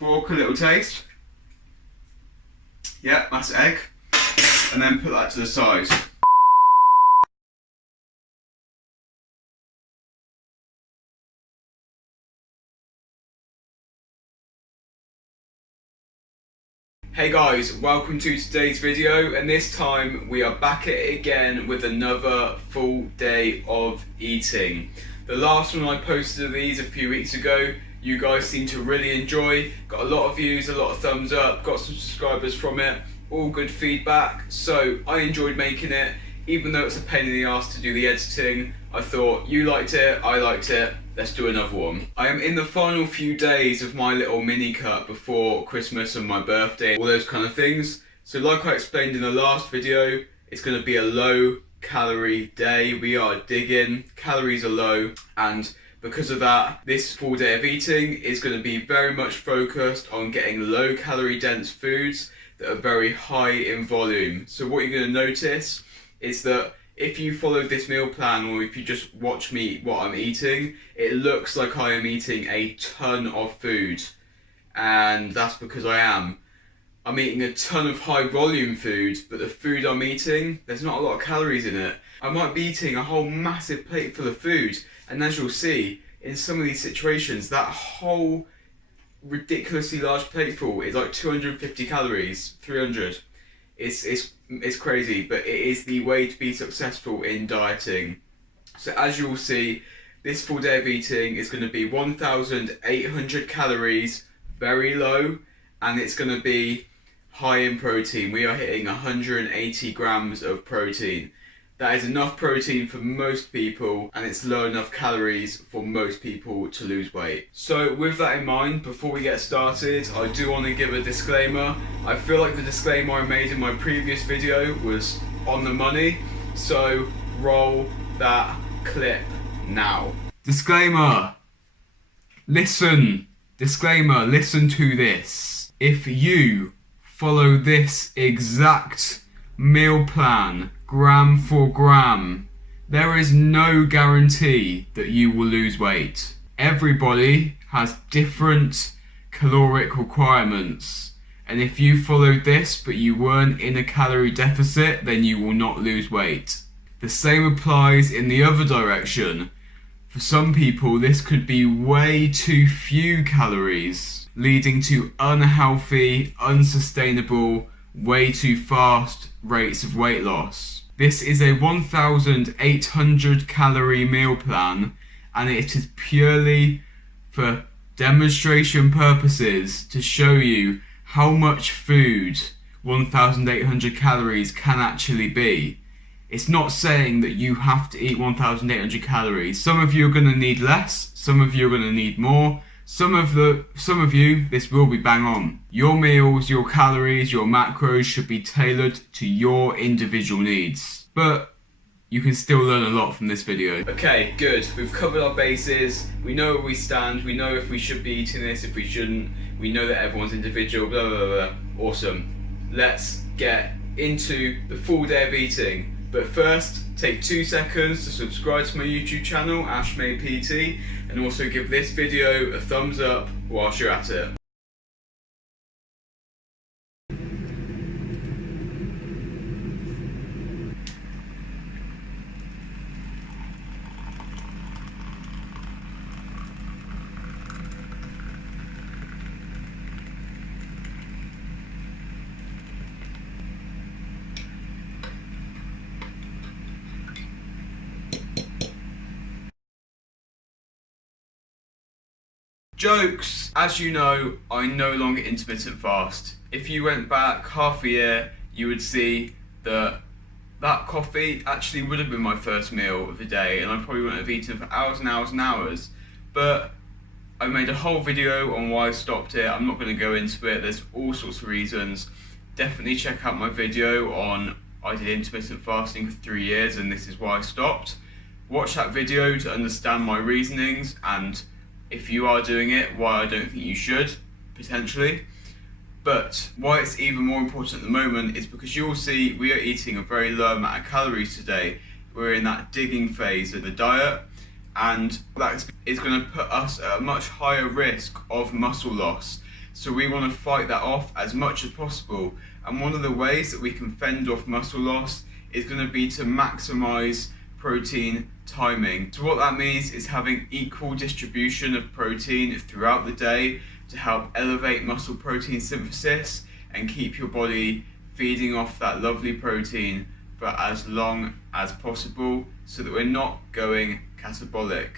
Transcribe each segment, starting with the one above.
Fork a little taste. Yeah, that's egg. And then put that to the side. Hey guys, welcome to today's video, and this time we are back at it again with another full day of eating. The last one I posted of these a few weeks ago, you guys seem to really enjoy, got a lot of views, a lot of thumbs up, got some subscribers from it, all good feedback, so I enjoyed making it. Even though it's a pain in the ass to do the editing, I thought you liked it, I liked it, let's do another one. I am in the final few days of my little mini cut before Christmas and my birthday, all those kind of things. So like I explained in the last video, it's going to be a low calorie day. We are digging, calories are low, and because of that, this full day of eating is going to be very much focused on getting low calorie dense foods that are very high in volume. So what you're going to notice is that if you follow this meal plan, or if you just watch me what I'm eating, it looks like I am eating a ton of food, and that's because I am. I'm eating a ton of high volume food, but the food I'm eating, there's not a lot of calories in it. I might be eating a whole massive plate full of food, and as you'll see, in some of these situations, that whole ridiculously large plateful is like 250 calories, 300. It's crazy, but it is the way to be successful in dieting. So as you will see, this full day of eating is going to be 1,800 calories, very low, and it's going to be high in protein. We are hitting 180 grams of protein. That is enough protein for most people, and it's low enough calories for most people to lose weight. So with that in mind, before we get started, I do want to give a disclaimer. I feel like the disclaimer I made in my previous video was on the money, so roll that clip now. Disclaimer. Listen. Disclaimer, listen to this. If you follow this exact meal plan, gram for gram, there is no guarantee that you will lose weight. Everybody has different caloric requirements, and if you followed this but you weren't in a calorie deficit, then you will not lose weight. The same applies in the other direction. For some people, this could be way too few calories, leading to unhealthy, unsustainable, way too fast rates of weight loss. This is a 1,800 calorie meal plan, and it is purely for demonstration purposes to show you how much food 1,800 calories can actually be. It's not saying that you have to eat 1,800 calories. Some of you are going to need less, some of you are going to need more. Some of you, this will be bang on. Your meals, your calories, your macros should be tailored to your individual needs. But you can still learn a lot from this video. Okay, good. We've covered our bases. We know where we stand. We know if we should be eating this, if we shouldn't. We know that everyone's individual, blah, blah, blah. Awesome. Let's get into the full day of eating. But first, take 2 seconds to subscribe to my YouTube channel, ashmaypt, and also give this video a thumbs up whilst you're at it. Jokes! As you know, I no longer intermittent fast. If you went back half a year, you would see that that coffee actually would have been my first meal of the day, and I probably wouldn't have eaten for hours and hours and hours. But I made a whole video on why I stopped it. I'm not going to go into it, there's all sorts of reasons. Definitely check out my video on I did intermittent fasting for 3 years and this is why I stopped. Watch that video to understand my reasonings, and if you are doing it, why I don't think you should, potentially. But why it's even more important at the moment is because you will see we are eating a very low amount of calories today. We're in that digging phase of the diet, and that is going to put us at a much higher risk of muscle loss. So we want to fight that off as much as possible. And one of the ways that we can fend off muscle loss is going to be to maximize protein timing. So what that means is having equal distribution of protein throughout the day to help elevate muscle protein synthesis and keep your body feeding off that lovely protein for as long as possible, so that we're not going catabolic,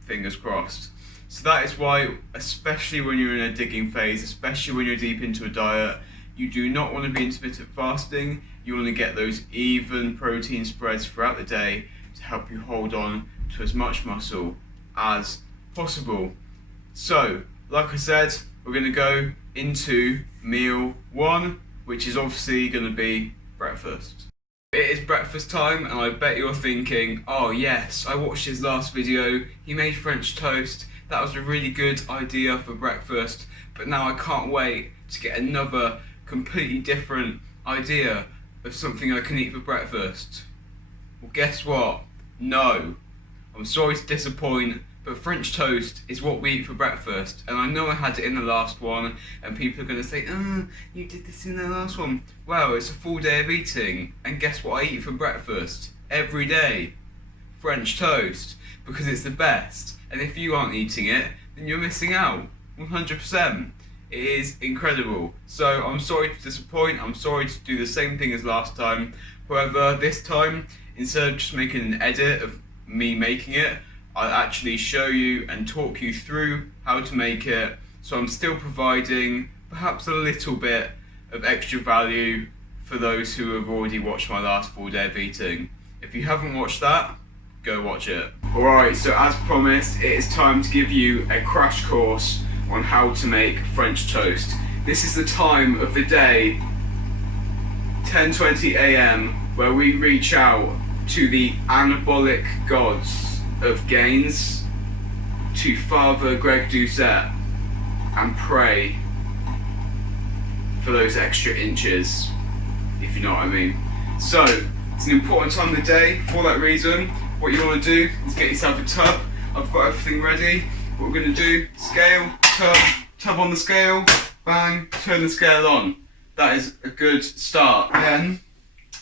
fingers crossed. So that is why, especially when you're in a digging phase, especially when you're deep into a diet, you do not want to be intermittent fasting. You want to get those even protein spreads throughout the day to help you hold on to as much muscle as possible. So, like I said, we're going to go into meal 1, which is obviously going to be breakfast. It is breakfast time, and I bet you're thinking, oh yes, I watched his last video, he made French toast, that was a really good idea for breakfast, but now I can't wait to get another completely different idea of something I can eat for breakfast. Well, guess what? No. I'm sorry to disappoint, but French toast is what we eat for breakfast. And I know I had it in the last one, and people are going to say, oh, you did this in the last one. Well, it's a full day of eating, and guess what I eat for breakfast? Every day. French toast, because it's the best. And if you aren't eating it, then you're missing out. 100%. It is incredible. So I'm sorry to disappoint, I'm sorry to do the same thing as last time. However, this time, instead of just making an edit of me making it, I'll actually show you and talk you through how to make it. So I'm still providing perhaps a little bit of extra value for those who have already watched my last full day of eating. If you haven't watched that, go watch it. Alright, so as promised, it is time to give you a crash course on how to make French toast. This is the time of the day, 10:20 AM, where we reach out to the anabolic gods of gains, to Father Greg Doucette, and pray for those extra inches, if you know what I mean. So, it's an important time of the day. For that reason, what you want to do is get yourself a tub. I've got everything ready. What we're going to do, scale, tub on the scale, bang, turn the scale on. That is a good start. Then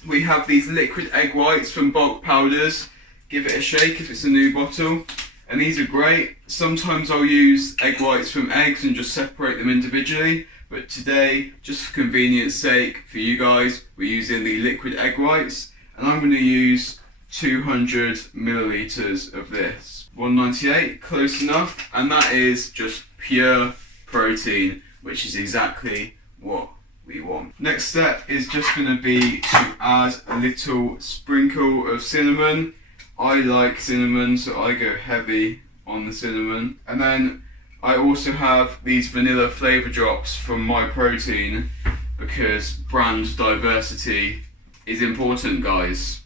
we have these liquid egg whites from Bulk Powders. Give it a shake if it's a new bottle. And these are great. Sometimes I'll use egg whites from eggs and just separate them individually. But today, just for convenience sake, for you guys, we're using the liquid egg whites. And I'm going to use 200 milliliters of this. 198, close enough. And that is just pure protein, which is exactly what we want. Next step is just going to be to add a little sprinkle of cinnamon. I like cinnamon, so I go heavy on the cinnamon. And then I also have these vanilla flavour drops from My Protein, because brand diversity is important, guys.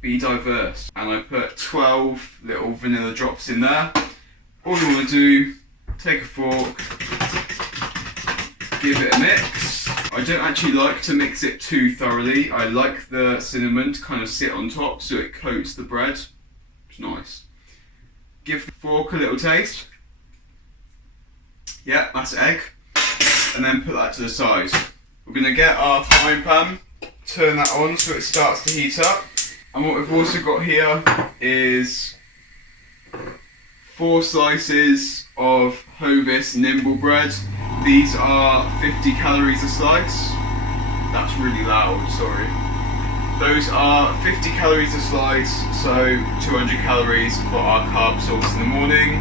Be diverse. And I put 12 little vanilla drops in there. All you want to do, take a fork, give it a mix. I don't actually like to mix it too thoroughly. I like the cinnamon to kind of sit on top so it coats the bread. It's nice. Give the fork a little taste. Yeah, that's egg. And then put that to the side. We're going to get our frying pan, turn that on so it starts to heat up. And what we've also got here is 4 slices of Hovis Nimble bread. These are 50 calories a slice. That's really loud, sorry. Those are 50 calories a slice, so 200 calories for our carb source in the morning.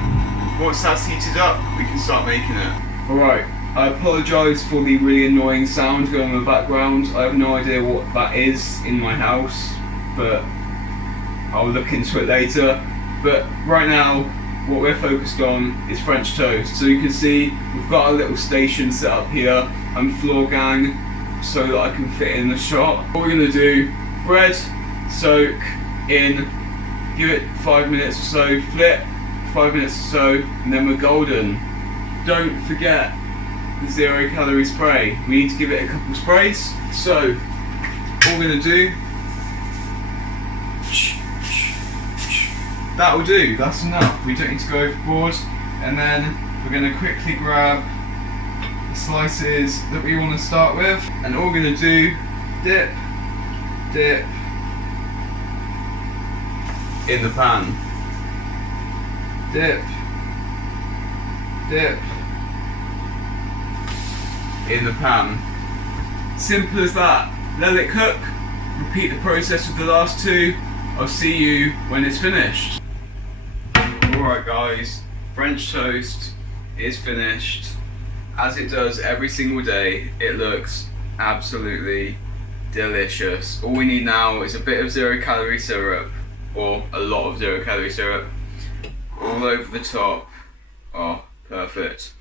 Once that's heated up, we can start making it. Alright, I apologise for the really annoying sound going on in the background. I have no idea what that is in my house, but I'll look into it later. But right now, what we're focused on is French toast. So you can see we've got a little station set up here. I'm floor gang so that I can fit in the shot. What we're going to do, bread, soak in, give it 5 minutes or so, flip, 5 minutes or so, and then we're golden. Don't forget the 0 calorie spray. We need to give it a couple sprays. So all we're going to do, that will do, that's enough. We don't need to go overboard. And then we're going to quickly grab the slices that we want to start with, and all we're going to do, dip, dip in the pan, dip, dip in the pan. Simple as that. Let it cook, repeat the process with the last two. I'll see you when it's finished. Alright guys, French toast is finished. As it does every single day, it looks absolutely delicious. All we need now is a bit of 0 calorie syrup, or a lot of 0 calorie syrup, all over the top. Oh, perfect.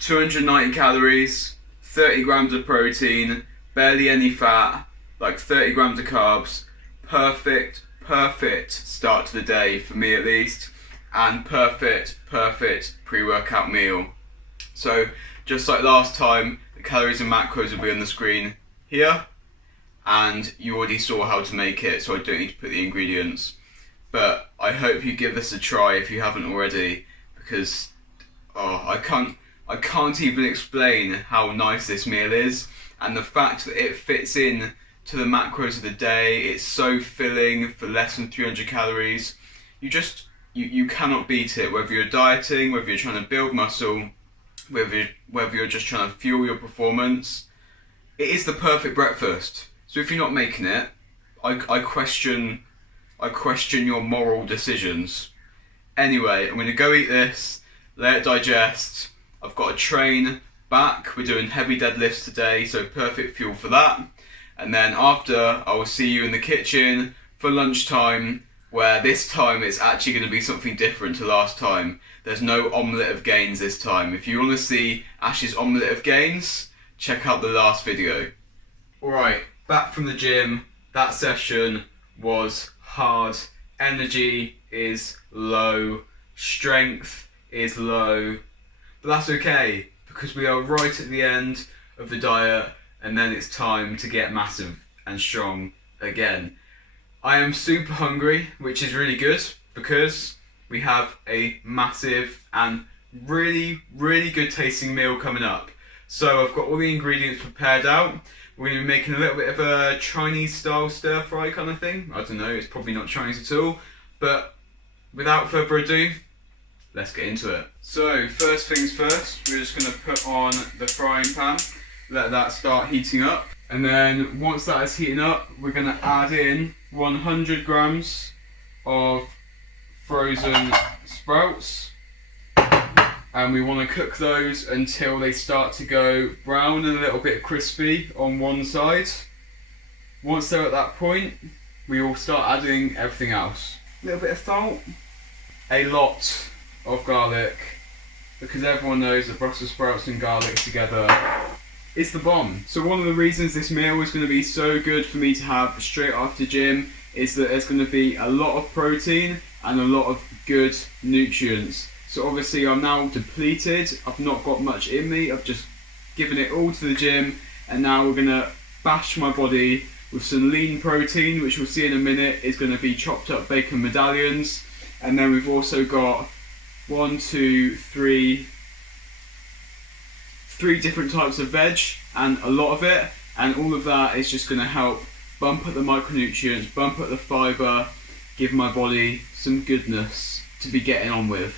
290 calories, 30 grams of protein, barely any fat, like 30 grams of carbs. Perfect start to the day, for me at least, and perfect pre-workout meal. So, just like last time, the calories and macros will be on the screen here, and you already saw how to make it, so I don't need to put the ingredients. But I hope you give this a try if you haven't already, because I can't even explain how nice this meal is, and the fact that it fits in to the macros of the day. It's so filling for less than 300 calories. You cannot beat it, whether you're dieting, whether you're trying to build muscle, whether you're just trying to fuel your performance. It is the perfect breakfast. So if you're not making it, I question your moral decisions. Anyway, I'm going to go eat this, let it digest. I've got to train back. We're doing heavy deadlifts today, so perfect fuel for that. And then after, I will see you in the kitchen for lunchtime, where this time it's actually going to be something different to last time. There's no omelette of gains this time. If you want to see Ash's omelette of gains, check out the last video. Alright, back from the gym. That session was hard. Energy is low. Strength is low. But that's okay, because we are right at the end of the diet, and then it's time to get massive and strong again. I am super hungry, which is really good, because we have a massive and really good tasting meal coming up. So I've got all the ingredients prepared out. We're going to be making a little bit of a Chinese style stir fry kind of thing. I don't know, it's probably not Chinese at all, but without further ado, let's get into it. So first things first, we're just going to put on the frying pan, let that start heating up, and then once that is heating up, we're going to add in 100 grams of frozen sprouts, and we want to cook those until they start to go brown and a little bit crispy on one side. Once they're at that point, we will start adding everything else. A little bit of salt, a lot of garlic, because everyone knows that Brussels sprouts and garlic together is the bomb. So one of the reasons this meal is going to be so good for me to have straight after gym is that there's going to be a lot of protein and a lot of good nutrients. So obviously I'm now depleted, I've not got much in me, I've just given it all to the gym, and now we're going to bash my body with some lean protein, which we'll see in a minute is going to be chopped up bacon medallions. And then we've also got three different types of veg, and a lot of it, and all of that is just going to help bump up the micronutrients, bump up the fibre, give my body some goodness to be getting on with.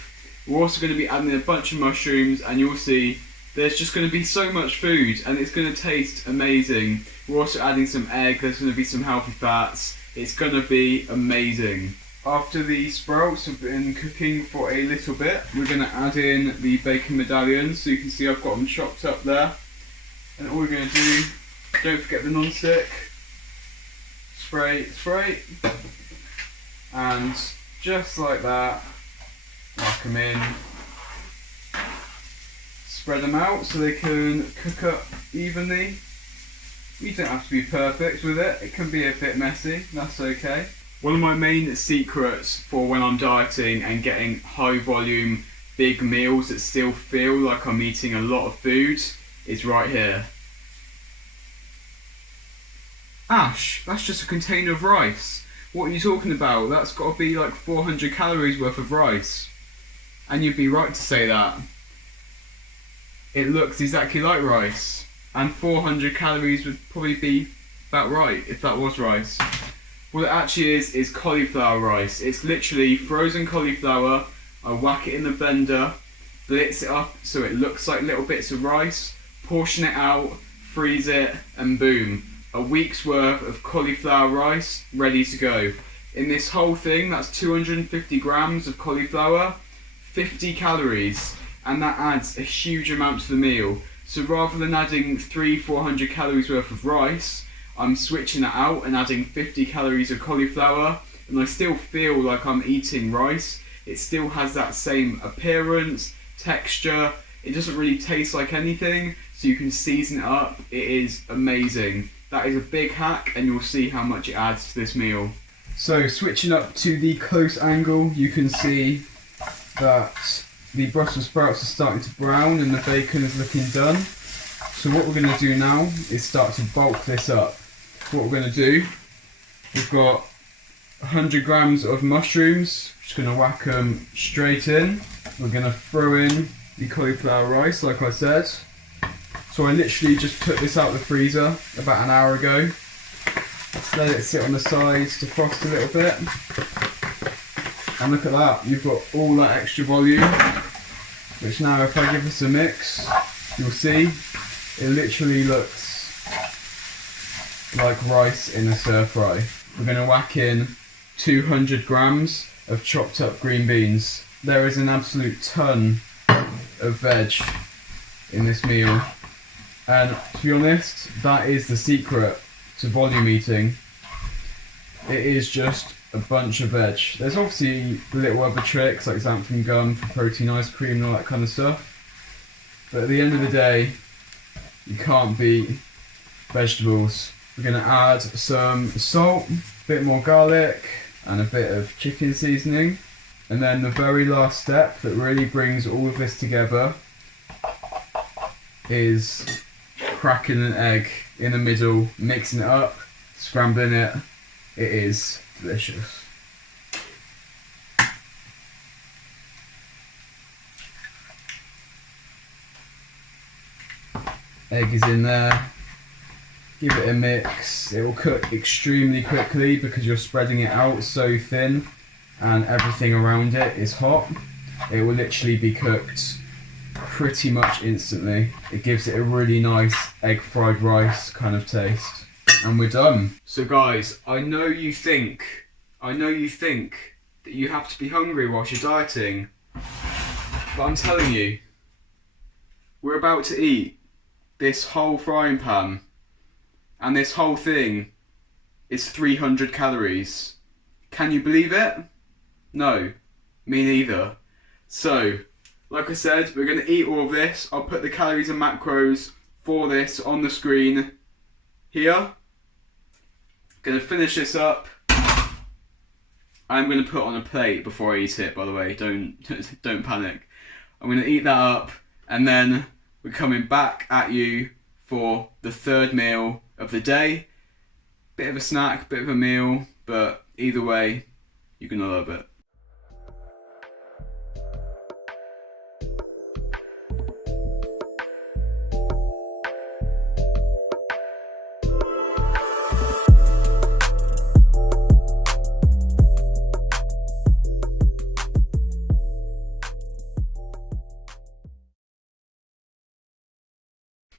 We're also going to be adding a bunch of mushrooms, and you'll see there's just going to be so much food and it's going to taste amazing. We're also adding some egg, there's going to be some healthy fats. It's going to be amazing. After the sprouts have been cooking for a little bit, we're going to add in the bacon medallions. So you can see I've got them chopped up there. And all we're going to do, don't forget the non-stick, spray, and just like that, whack them in, spread them out so they can cook up evenly. You don't have to be perfect with it, it can be a bit messy, that's okay. One of my main secrets for when I'm dieting and getting high volume, big meals that still feel like I'm eating a lot of food is right here. Ash, that's just a container of rice. What are you talking about? That's got to be like 400 calories worth of rice. And you'd be right to say that. it looks exactly like rice, and 400 calories would probably be about right if that was rice. What it actually is cauliflower rice. It's literally frozen cauliflower. I whack it in the blender, blitz it up so it looks like little bits of rice, portion it out, freeze it, and boom, a week's worth of cauliflower rice ready to go. In this whole thing, that's 250 grams of cauliflower, 50 calories, and that adds a huge amount to the meal. So rather than adding 300-400 calories worth of rice, I'm switching it out and adding 50 calories of cauliflower, and I still feel like I'm eating rice. It still has that same appearance, texture. It doesn't really taste like anything, so you can season it up. It is amazing. That is a big hack, and you'll see how much it adds to this meal. So switching up to the close angle, you can see that the Brussels sprouts are starting to brown and the bacon is looking done. So what we're going to do now is start to bulk this up. What we're going to do, we've got 100 grams of mushrooms, just going to whack them straight in. We're going to throw in the cauliflower rice like I said. So I literally just put this out the freezer about an hour ago. Let's let it sit on the sides to frost a little bit. And look at that, you've got all that extra volume, which now if I give this a mix, you'll see it literally looks like rice in a stir fry. We're going to whack in 200 grams of chopped up green beans. There is an absolute ton of veg in this meal, and to be honest, that is the secret to volume eating. It is just a bunch of veg. There's obviously little other tricks like xanthan gum for protein ice cream and all that kind of stuff, but at the end of the day, you can't beat vegetables. We're going to add some salt, a bit more garlic, and a bit of chicken seasoning. And then the very last step that really brings all of this together is cracking an egg in the middle, mixing it up, scrambling it. It is delicious. Egg is in there. Give it a mix. It will cook extremely quickly because you're spreading it out so thin and everything around it is hot. It will literally be cooked pretty much instantly. It gives it a really nice egg fried rice kind of taste. And we're done. So guys, I know you think that you have to be hungry whilst you're dieting, but I'm telling you, we're about to eat this whole frying pan, and this whole thing is 300 calories. Can you believe it? No, me neither. So, like I said, we're going to eat all of this. I'll put the calories and macros for this on the screen here. Going to finish this up. I'm going to put on a plate before I eat it, by the way. Don't panic. I'm going to eat that up, and then we're coming back at you for the third meal of the day. Bit of a snack, bit of a meal, but either way, you're going to love it.